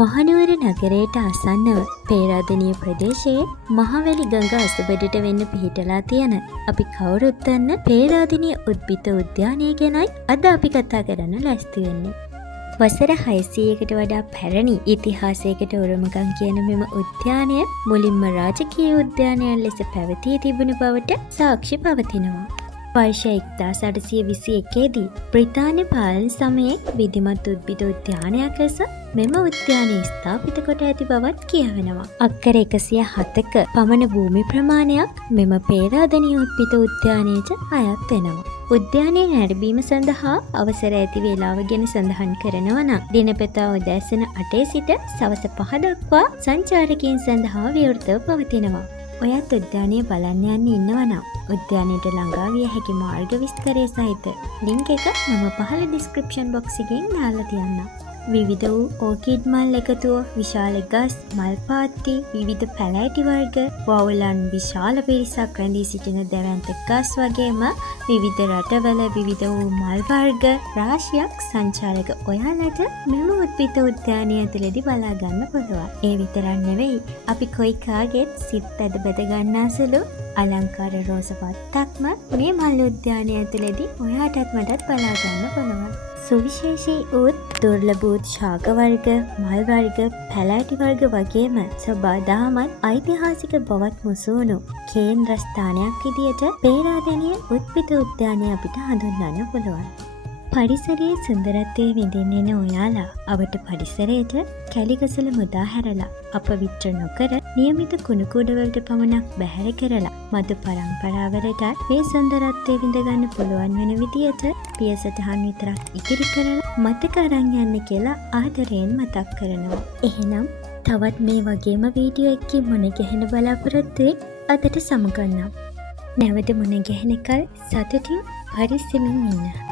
මහනුවර නගරයට ආසන්නව පේරාදෙණිය ප්‍රදේශයේ මහවැලි ගඟ අසබඩට වෙන්න පිහිටලා තියෙන අපි කවුරුත් දන්න පේරාදෙණිය උද්භිත උද්‍යානය ගැනයි අද අපි කතා කරන්න ලෑස්ති වෙන්නේ. වසර 600කට වඩා පැරණි ඉතිහාසයකට උරුමකම් කියන මෙම උද්‍යානය මුලින්ම රාජකීය උද්‍යානයක් ලෙස පැවතී තිබුණු බවට සාක්ෂි පවතිනවා. වර්ෂ 1821 දී බ්‍රිතාන්‍ය පාලන සමයේ විධිමත් උද්භිද උද්‍යානයක් ලෙස මෙම උද්‍යානය ස්ථාපිත කොට ඇති බවත් කියවෙනවා. අක්කර 107ක පමණ භූමි ප්‍රමාණයක් මෙම පේරාදෙණිය උද්භිත උද්‍යානයට අයත් වෙනවා. උද්‍යානයේ නැරඹීම සඳහා අවසර ඇති වේලාව ගැන සඳහන් කරනවා නම් දිනපතා උදෑසන 8 සිට සවස 5 දක්වා සංචාරකයන් සඳහා විවෘතව පවතිනවා. ඔයත් උද්‍යානය බලන්න යන්න ඉන්නවා නම් උද්‍යානයට ළඟා විය හැකි මාර්ග විස්තරය සහිත ලින්ක් එක මම පහළ ඩිස්ක්‍රිප්ෂන් බොක්ස් එකෙන් දාලා තියන්නම්. විවිධ වූ ඕකිඩ් මල් එකතුව, විශාල ගස්, මල් පාත්ති, විවිධ පැලෑටි වර්ග, වවුලන් විශාල පිරිසක් රැඳී සිටින දැවැන්ත ගස් වගේම විවිධ රටවල විවිධ වූ මල් වර්ග රාශියක් සංචාරක ඔයාලට මෙම උද්භිත උද්‍යානය ඇතුළේදී බලා ගන්න පුළුවන්. ඒ විතරක් නෙවෙයි, අපි කොයි කාගෙත් සිත් බැද ගන්නාසුළු අලංකාර රෝස වත්තක්ම මේ මල් උද්‍යානය ඇතුළේදී ඔයාටත් මටත් බලා ගන්න පුළුවන්. සුවිශේෂී වූත් දුර්ලභ වූත් ශාක වර්ග, මල් වර්ග, පැලෑටි වර්ග වගේම සබදාමත් ඓතිහාසික බවත් මුසුවුණු කේන්ද්‍ර ස්ථානයක් විදියට පේරාදෙණිය උද්භිත උද්‍යානය අපිට හඳුන්වන්න පුළුවන්. පරිසරයේ සුන්දරත්වයේ විඳින්න එන ඔයාලා අවට පරිසරයට කැලිගසල මුදා හැරලා අපවිත්‍ර නොකර නියමිත කුණු කූඩවලට පමණක් බැහැර කරලා මතු පරම්පරාවලට මේ සුන්දරත්වය විඳ ගන්න පුළුවන් වෙන විදියට පියසටහන් විතරක් ඉතිරි කරලා මතක අරන් යන්න කියලා ආදරයෙන් මතක් කරනවා. එහෙනම් තවත් මේ වගේම වීඩියෝ එකකින් මුණ ගැහෙන බලාපොරොත්තුවෙන් අදට සමුගන්නම්. නැවත මුණ ගැහෙනකල් සතුටින් පරිස්සමින් ඉන්න.